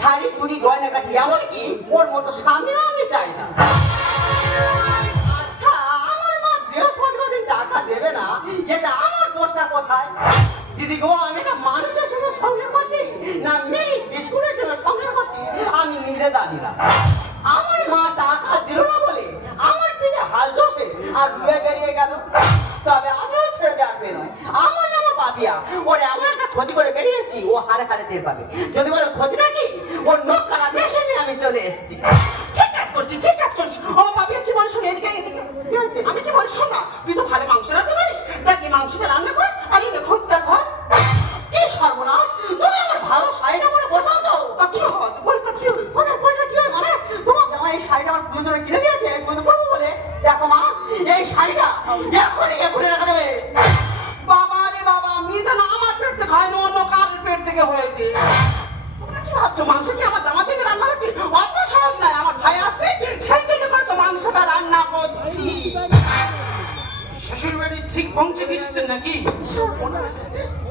শাড়ি চুরি গয়না কাঠি এমনকি ওর মতো স্বামীও আমি চাই না। আচ্ছা, আমার মা বৃহস্পতিবার দিন টাকা দেবে না, এটা আমার দোষটা কোথায়? দিদি গো, আমি একটা মানুষের সঙ্গে সংসার করছি না মেরি বিস্কুটের সঙ্গে সংসার করছি আমি নিজে জানি না। আমার মা টাকা দিল না বলে আমার পিঠে হাল চষে আর রুয়ে বেরিয়ে গেল। তবে আমিও ছেড়ে দেওয়ার পেয়ে নয়, আমার নাম পাপিয়া। ওরে এমন একটা ক্ষতি করে বেরিয়েছি ও হারে হারে টের পাবে। যদি বলে ক্ষতিটা কি, ওর নখ কাটা মেশিন নিয়ে আমি চলে এসেছি। ঠিক কাজ করছি, ঠিক কাজ করছি। ও পাপিয়া কি বল, শোন এদিকে এদিকে। আমি কি বল, শোন না, তুই তো ভালো মাংস রাঁধতে পারিস, যা কি মাংসটা রান্না কর আর এই খোঁজটা ধর। কি সর্বনাশ, তুমি আমার ভালো শাড়িটা পরে বসে আছো। তা কি হচ্ছে, পরিষ্কার কি হলো? পয়সা কি হয় মানে? তোমাকে আমার এই শাড়িটা আমার পুজো জন্য কিনে দিয়েছে, আমি পুজো করবো বলে। দেখো মা, এই শাড়িটা এখনই রাখা দেবে। বাবা রে বাবা, মেয়েটা না আমার পেট থেকে হয় না, অন্য কারোর পেট থেকে হয়েছে। তোমরা কি ভাবছো মাংস কি আমার জামা থেকে রান্না হচ্ছে? অত সহজ নয়, আমার ভাই আসছে সেই জন্য করে তো মাংসটা রান্না করছি। শ্বশুর বাড়ি ঠিক পৌঁছে গেছিস নাকি?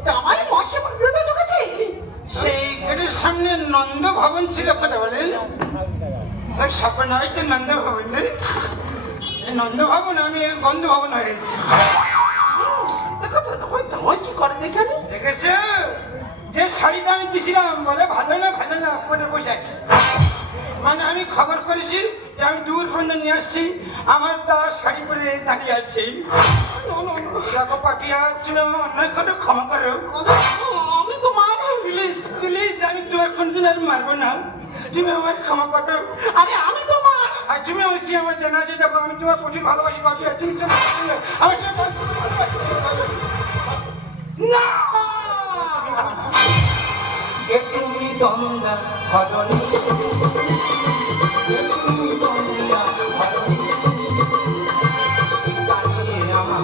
জামাই মশে বিরুদ্ধে ঢুকেছে। সেই গেটের সামনে নন্দ ভবন ছিল কথা বলেন, ওই স্বপ্ন হয়তো নন্দ ভবন নেই, নন্দ ভবন আমি গন্ধ ভবন হয়েছি। জামাই কি করে দেখে দেখেছ যে শাড়িটা আমি দিছিলাম, বলে ভালো না ভালো না পরে বসে আছি। মানে আমি খবর করেছি যে আমি দূর পর্যন্ত নিয়ে আসছি, আমার দাদা শাড়ি পরে দাঁড়িয়ে আছে। দেখো পাপিয়া, তুমি আমার অন্যায় করে ক্ষমা করো। আমি তো মারবো। প্লিজ প্লিজ, আমি তোমার কোনদিন আর মারবো না, তুমি আমার ক্ষমা করো। আরে আমি তো মার। আর তুমি হচ্ছে আমার জানা আছে, দেখো আমি তোমার প্রচুর ভালোবাসি পাপিয়া, তুমি তো আমার সঙ্গে ভালোবাসি না। তুমি তন্দা হরণী, তুমি তন্দা হরণী, কালিয়ে আমার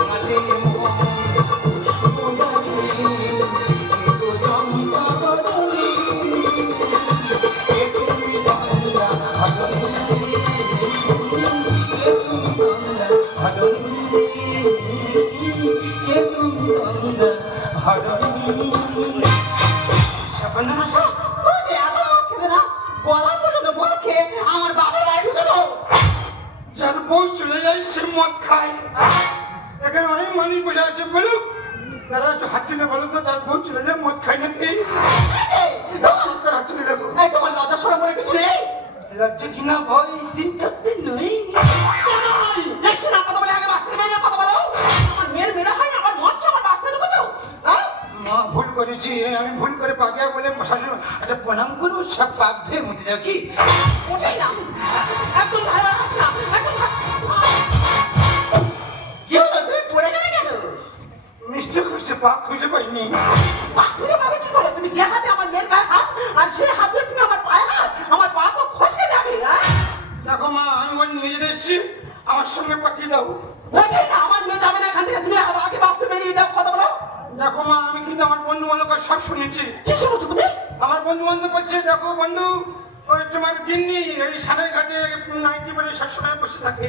আমাদের মন সুন্দরী, এগো তন্দা হরণী, তুমি তন্দা হরণী, তুমি তন্দা হরণী, আমার বাবার বাড়ি ঢুকে দাও। যার বউ চলে যায় সে মদ খায়। এখানে অনেক মানুষ বসে আছে, বলুক তারা একটু হাত তুলে বলো তো, তার বউ চলে যায় মদ খায় নাকি? হাত তুলে দেখো। তোমার লজ্জা শরম বলে কিছু নেই? লজ্জা কিনা ভয় তিন চারদিন নই। কথা বলে আগে বাঁচতে পারি না, কথা বলো। আমার মেয়ের মেয়ে হয় না, আমার মদ খেয়ে আমার বাঁচতে ঢুকেছো। হ্যাঁ, মা ভুল করেছি, আমি ভুল করে পাবিয়া বলে শাশুড়ি একটা প্রণাম করবো, সব পাপ ধুয়ে মুছে যাও কি? বুঝাই না, একদম ধারণা আস না, একদম কি হলো, তুমি পড়ে গেলে কেন? মিষ্টি খুঁজে পা খুঁজে পাইনি। পা খুঁজে পাবে কি করে? তুমি যে হাতে আমার মেয়ের গায়ে হাত, আর সেই হাতে তুমি আমার পায়ে হাত, আমার পা তো খসে যাবে। দেখো মা, আমি ওর নিয়ে যেতে এসছি, আমার সঙ্গে পাঠিয়ে দাও। বুঝাই না, আমার মেয়ে যাবে না এখান থেকে, তুমি আগে বাঁচতে বেরিয়ে দাও, কথা বলো। দেখো মা, আমি কিন্তু আমার বন্ধু বান্ধব সব শুনেছি। কি শুনেছো তুমি? আমার বন্ধু বান্ধব বলছে, দেখো বন্ধু, ওই তোমার গিন্নি এই সানের ঘাটে নাইটি পরে সবসময় বসে থাকে।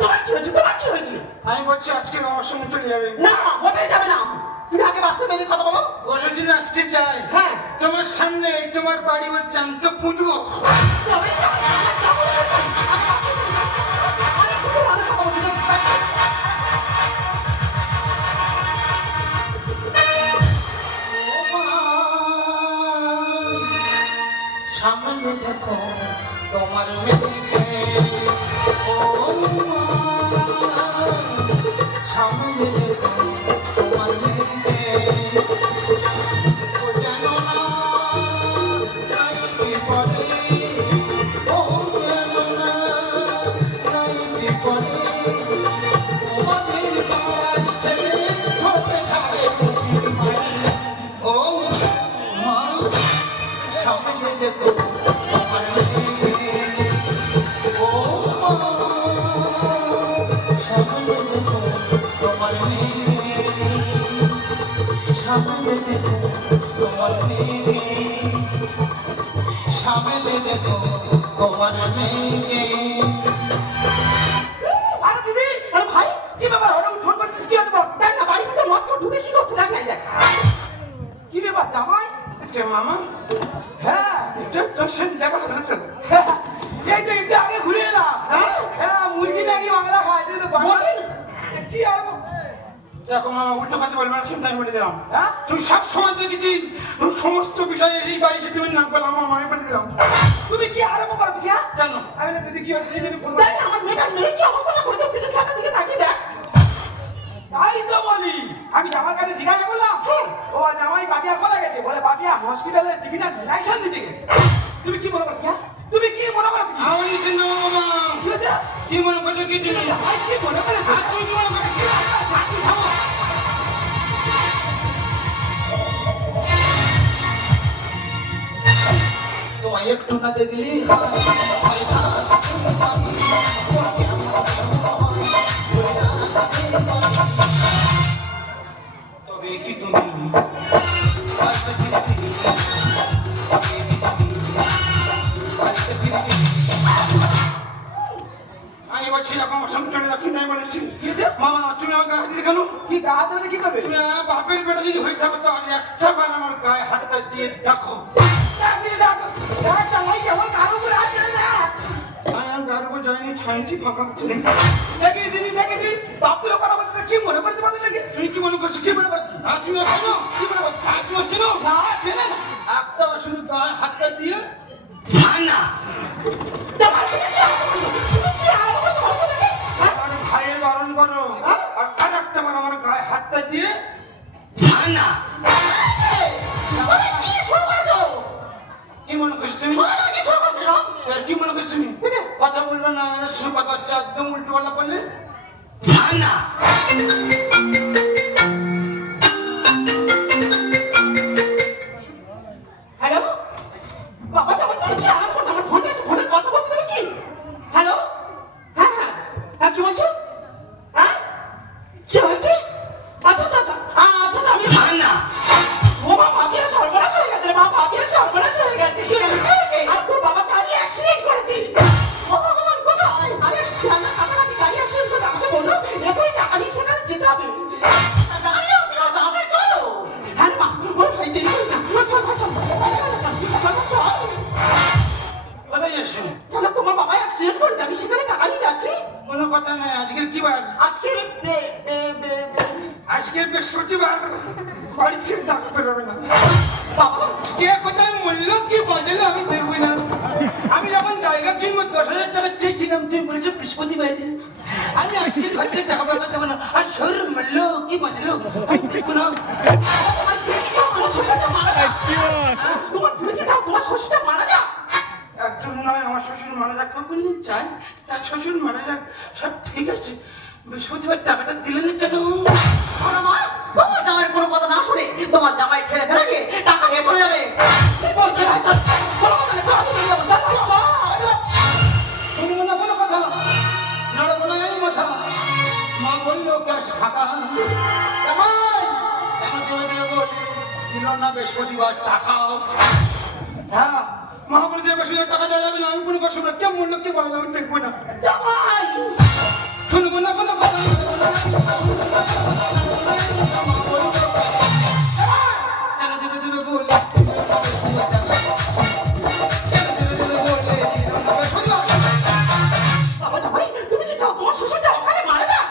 তোমার কি হয়েছে, তোমার কি হয়েছে? আমি বলছি আজকে আমার সঙ্গে চলে যাবে। না, মোটেই যাবে না, তুমি আগে বাঁচতে বেরিয়ে কথা বলো। ও যদি আসতে চায়, হ্যাঁ, তোমার সামনে তোমার বাড়ি ওর জানতো পুঁতবো। যাবে না, যাবে না, যাবো না, আগে বাঁচতে বেরিয়ে অনেক কিছু ভালো কথা বলছি। সামনে দেখো তোমার মেয়েকে, ও সামনে দেখো তোমার মেয়েকে, ও জানো না নাইটি পরে, ও জানো না নাইটি পরে, তোমাদের পাড়ার ছেলে ঠোঁটে ছাড়ে ও মা, সামনে দেখো তোমার মেয়েকে, ও সামনে দেখো তোমার মেয়ে, সামনে দেখো তোমার মেয়ে। আরে দিদি, আরে ভাই, কি ব্যাপার? হঠাৎ ফোন করছিস কি হলো? দেখ না, বাড়ির ভিতরে মদ ঢুকে কি করছে দেখ না, দেখ। কি ব্যাপার জামাই? এটা মামা, হ্যাঁ, এটা তোর সাথে দেখা হলো তো? এই তো একটু আগে ঘুরে এলাম। হ্যাঁ, মুরগি নাকি বাংলা খায়, তুই তো বাংলা কি আর দেখো মামা, উল্টো কথা বলবো না, কিন্তু আমি বলে দিলাম। হ্যাঁ? তুমি সব সময় দেখেছি তুমি সমস্ত বিষয়ে এই বাড়ি এসে তুমি নাক বললাম, মামা আমি বলে দিলাম। তুমি কি আরম্ভ করেছো কি? হ্যাঁ? কেন? আমি না দিদি কি হচ্ছে দিদি ফোন দেখ আমার মেয়েটা মেয়ে কি অবস্থাটা করেছে পিঠের চাকা দিকে তাকিয়ে দেখ। তাই তো বলি, আমি জামার কাছে জিজ্ঞাসা করলাম, ও জামাই পাপিয়া কোথায় গেছে? বলে পাপিয়া হসপিটালে টিকিনা লাইসেন্স দিতে গেছে। তুমি কি মনে করছো? তুমি কি মনে করছো? আমার নিচে না মামা, কি হয়েছে? কি মনে করছো? কি দিন ভাই কি মনে করেছো? তুমি কি মনে করছো? চাকরি খাবো। তোমায় একটু না দেখলি তবে কি তুমি আমি বলছি এরকম অসম চলে যাচ্ছি নাই বলেছি। মামা তুমি আমার গায়ে দিলে কেন? কি গা ধরে কি করবে? তুমি আমার বাপের বেটা যদি হয়ে থাকো তো আর একটা বার আমার গায়ে হাতটা দিয়ে দেখো। আমি গায়ের উপর যাইনি, ছাইটি ফাঁকা আছে। কি মনে করতে পারলে নাকি? তুমি কি মনে করছো? কি মনে করছো? আর তুমি চেনো? কি মনে করছো? আর তুমি চেনো? না চেনে না। একটা শুধু গায়ে হাতটা দিয়ে আমার ভাইয়ের বারণ করো, আর আর একটা বার আমার গায়ে হাতটা দিয়ে কি মনে করছো তুমি? কি মনে করছো তুমি? কথা বলবে না, শুধু কথা হচ্ছে, একদম উল্টো পাল্টা করলে হ্যালো বাবা জামাই তুমি কি আরাম করছো? আমার ফোনে এসে ফোনে কথা বলতে দেবে কি? হ্যালো হ্যাঁ হ্যাঁ হ্যাঁ কি বলছো? হ্যাঁ কি হয়েছে? আচ্ছা আচ্ছা আচ্ছা আচ্ছা আমি ও মা ভাবিয়ার সর্বনাশ হয়ে গেছে রে, মা ভাবিয়ার সর্বনাশ হয়ে গেছে। কি হয়েছে? আর তোর বাবা গাড়ি অ্যাক্সিডেন্ট করেছে। ও ভগবান কোথায়? আরে শিয়ালদার কাছাকাছি গাড়ি অ্যাক্সিডেন্ট করে আমাকে বললো এখনই টাকা নিয়ে সেখানে যেতে হবে। গাড়ি আছে তাহলে চলো। হ্যাঁ মা ওর ভাই দেরি করিস না, চল চল চল চল চল চল। কোথায় এসো? কেন তোমার বাবা অ্যাক্সিডেন্ট করেছে, আমি সেখানে টাকা নিয়ে যাচ্ছি। কোনো কথা নাই। আজকের কি বার? আজকের আজকের বৃহস্পতিবার, বাড়ি থেকে টাকা বেরোবে না। বাবা কে কোথায় মূল্য কি বদলে আমি দেখবই না। আমি যখন জায়গা কিনবো 10,000 টাকা চেয়েছিলাম, তুই বলেছো বৃহস্পতিবার। আমি আজকে খরচে টাকা পাবো দেবো না, আর শরীর মূল্য কি বদলো আমি দেখবো না। তোমার শ্বশুরটা মারা যাক। তোমার তুমি কি চাও তোমার শ্বশুরটা মারা যাক? একজন নয়, আমার শ্বশুর মারা যাক, কোনদিন চাই তার শ্বশুর মারা যাক, সব ঠিক আছে। বৃহস্পতিবার টাকাটা দিলেন না কেন? তোমার জামাইয়ের কোনো কথা না শুনে তোমার জামাই ঠেলে ফেলে দিয়ে টাকা নিয়ে চলে যাবে। কি বলছে? আচ্ছা কোনো কথা নেই, চল বেরিয়ে যাবো, চল চল। শুনবো না কোনো কথা, নড়বো না এই মাথা। মা বললো ক্যাশ ফাঁকা, জামাই কেন দেবে দেবে বলে দিল না বৃহস্পতিবার টাকা। হ্যাঁ, মা বলে দেবে বৃহস্পতিবার টাকা দেওয়া যাবে না। আমি কোনো কথা শুনবো না, কে মূল্য কি বলে আমি দেখবো না। জামাই শুনবো না কোনো কথা। কেন দেবে দেবে বলে বাবা জামাই তুমি কি চাও তোমার শ্বশুরটা ওখানে মারা যাক?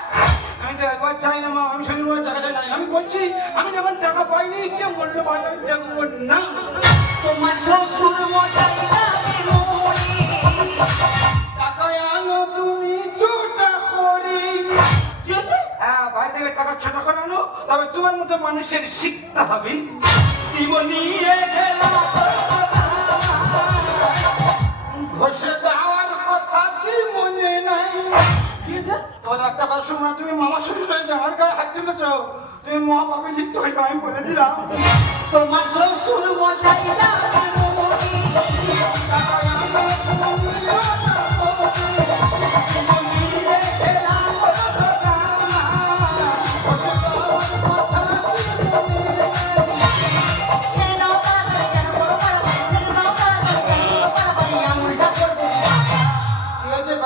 আমি তো একবার চাই না মা, আমি শনিবার টাকা চাই না। আমি বলছি আমি যখন টাকা পাইনি, কে মূল্য পাই আমি দেখবো না। তোমার শ্বশুর মশাই টাকায় আনো তুমি চোটা করি। কি হয়েছে? হ্যাঁ, বাইরে থেকে টাকা ছোট করে আনো, তবে তোমার মতো মানুষের শিখতে হবে। জীবনী ঘষে দেওয়ার কথা কি মনে নাই? কি হয়েছে? তোর একটা কথা শোনো, তুমি মামা শ্বশুর হয়েছে, আমার গায়ে হাত তুলেছ, তুমি মহাপাপে লিপ্ত হইবে, আমি বলে দিলাম। তোমার শ্বশুর মশাই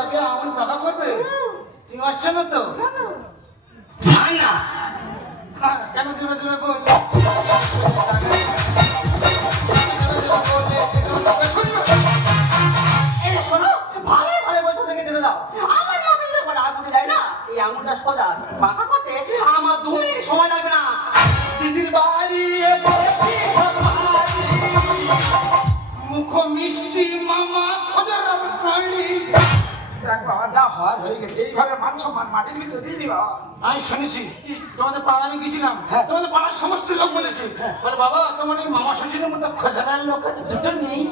আগে আঙুল পাকা করবে? তুমি আসছো না তো? না না হ্যাঁ, কেন দেবে দেবে বল? এই যে শোনো, ভালোই ভালো বলছো থেকে দিতে দাও। আমার মাথায় যদি একবার আগুনে দেয় না, এই আঙুলটা সোজা আছে। বাঁকা করতে আমার 2 মিনিট সময় লাগবে না। দিদির বাড়ি এসেছি মুখ মিষ্টি মামা খোঁজার কালি। দেখ বাবা, যা হওয়ার হয়ে গেছে, এইভাবে মান সম্মান মাটির ভিতরে দিয়ে দিবা। আমি শুনেছি তোমাদের পাড়া আমি গেছিলাম, তোমাদের পাড়ার সমস্ত লোক বলেছে বলে বাবা তোমার এই মামা শ্বশুরের মতো খোঁজার লোক আর দুটো নেই।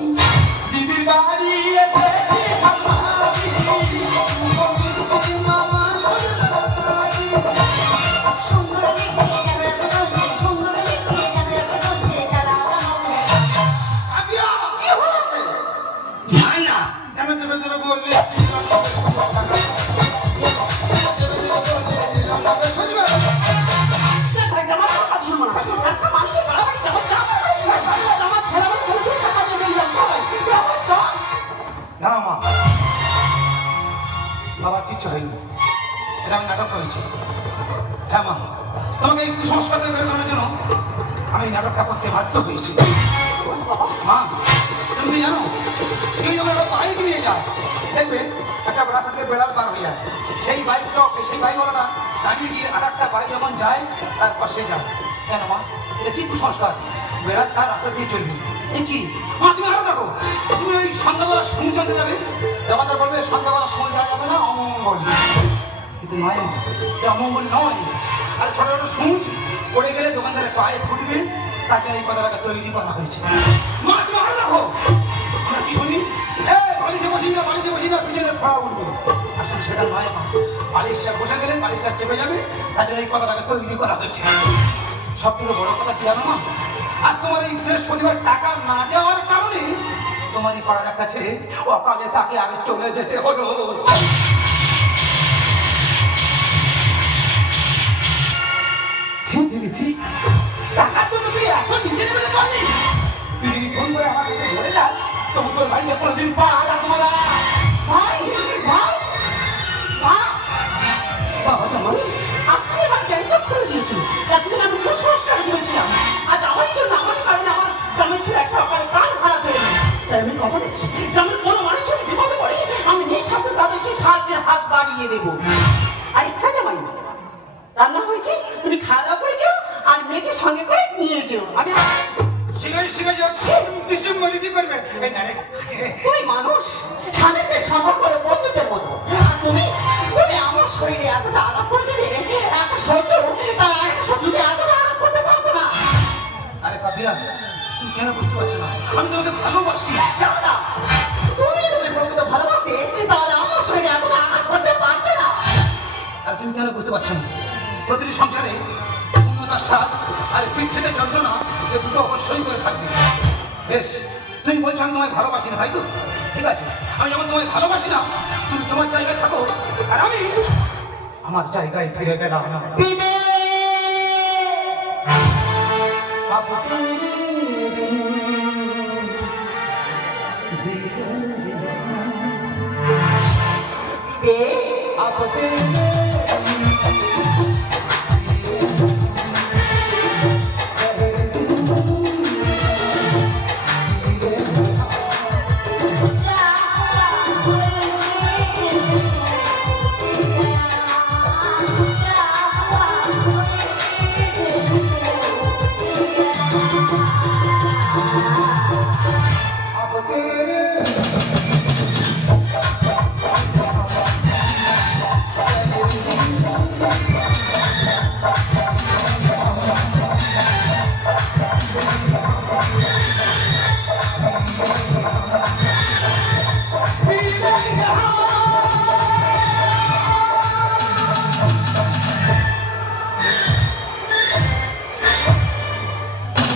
দিদির বাড়ি এসেছি মুখ মিষ্টি মামা খোঁজার কালি। সুন্দর লিখে ক্যামেরা ফটোতে সুন্দর লিখে ক্যামেরা ফটোতে তারা আবিয়া কি হয়েছে? না না কেন দেবে দেবে বললে? ভাই জামার কথা শুনবো না। একটা মানুষের বাড়াবাড়ি জামা জামা জামা খেলাবার বলে দিয়ে টাকা দিয়ে বেরিয়ে যাচ্ছে ভাই। চল দাঁড়াও মা, বাবার কিচ্ছু হয়নি, এটা আমি নাটক করেছি। হ্যাঁ মা, তোমাকে এই কুসংস্কার থেকে বের করার জন্য আমি এই নাটকটা করতে বাধ্য হয়েছি। মা তুমি কি জানো, কেউ যখন একটা বাইক নিয়ে যায় দেখবে একটা রাস্তা থেকে বেড়াল পার হয়ে যায়, সেই বাইকওয়ালাটা দাঁড়িয়ে গিয়ে আর একটা বাইক যখন যায় তার পাশে যায়। কেন মা, এটা কি কুসংস্কার? বেড়াল তার রাস্তা দিয়ে চলবে। এ কি মা, তুমি আরো দেখো, তুমি ওই সন্ধ্যাবেলা সময় চলতে যাবে, দোকানদার বলবে সন্ধ্যাবেলা সময় যাওয়া যাবে না, অমঙ্গল। কিন্তু নয়, এটা অমঙ্গল নয়। আর ছোট ছোট সূচ পড়ে গেলে দোকানদারের পায়ে ফুটবে, তাকে এই কথাটাকে তৈরি করা হয়েছে। মা তুমি আরো দেখো, আমরা কি শুনি, বালিশে বসি না পিছনে ফোড়া উঠবে। আসলে সেটা নয় মা, বালিশটা বসে গেলে বালিশটা চেপে যাবে, তার জন্য এই কথাটাকে তৈরি করা হয়েছে। সব থেকে বড় কথা কি জানো মা, আজ তোমার এই বৃহস্পতিবার টাকা না দেওয়ার কারণে তোমার এই পাড়ার একটা ছেলে অকালে তাকে আর চলে যেতে হলো। টাকার জন্য তুই এখন নিজে নেবে পারলি? তুই যদি ফোন করে আমার কাছে ধরে যাস তবু তোর বাড়িতে কোনোদিন পা রাখবো না। ভাই ভাই মা বাবা জামাই আজ তুমি আমার জ্ঞান চোখ করে দিয়েছো। এতদিন আমি কুসংস্কার করেছিলাম, আজ আমারই জন্য আমারই কারণে আমার গ্রামের ছেলে একটা অকালে প্রাণ হারাতে হলো। তাই আমি কথা দিচ্ছি, গ্রামের কোনো মানুষ যদি বিপদে পড়ে আমি নিঃস্বার্থে তাদেরকে সাহায্যের হাত বাড়িয়ে দেবো। আরে হ্যাঁ জামাই, রান্না হয়েছে, তুমি খাওয়া দাওয়া করে যেও আর মেয়েকে সঙ্গে করে নিয়ে যেও। আমি শিখাই যাচ্ছে ডিসেম্বরে কি করবে? এই না রে, তুমি মানুষ, স্বামীদের সম্পর্ক হলো বন্ধুদের মতো। আর তুমি আমার শরীরে এতটা আঘাত করতে যে একটা শত্রু তার আরেকটা শত্রুকে এতটা আঘাত করতে পারতো না। আরে কাবিয়া তুমি কেন বুঝতে পারছো না, আমি তোমাকে ভালোবাসি। কেন না? তুমি যদি প্রকৃত ভালোবাসতে তাহলে আমার শরীরে এতটা আঘাত করতে পারতে না। আর তুমি কেন বুঝতে পারছো না, প্রতিটি সংসারে পূর্ণতার স্বাদ আর বিচ্ছেদের যন্ত্রণা এ দুটো অবশ্যই করে থাকবে। বেশ, তুমি বলছো আমি তোমায় ভালোবাসি না, তাই তো? ঠিক আছে, আমি যখন তোমায় ভালোবাসি না তুমি তোমার জায়গায় থাকো আর আমি আমার জায়গায় ফিরে গেলাম। বিবে,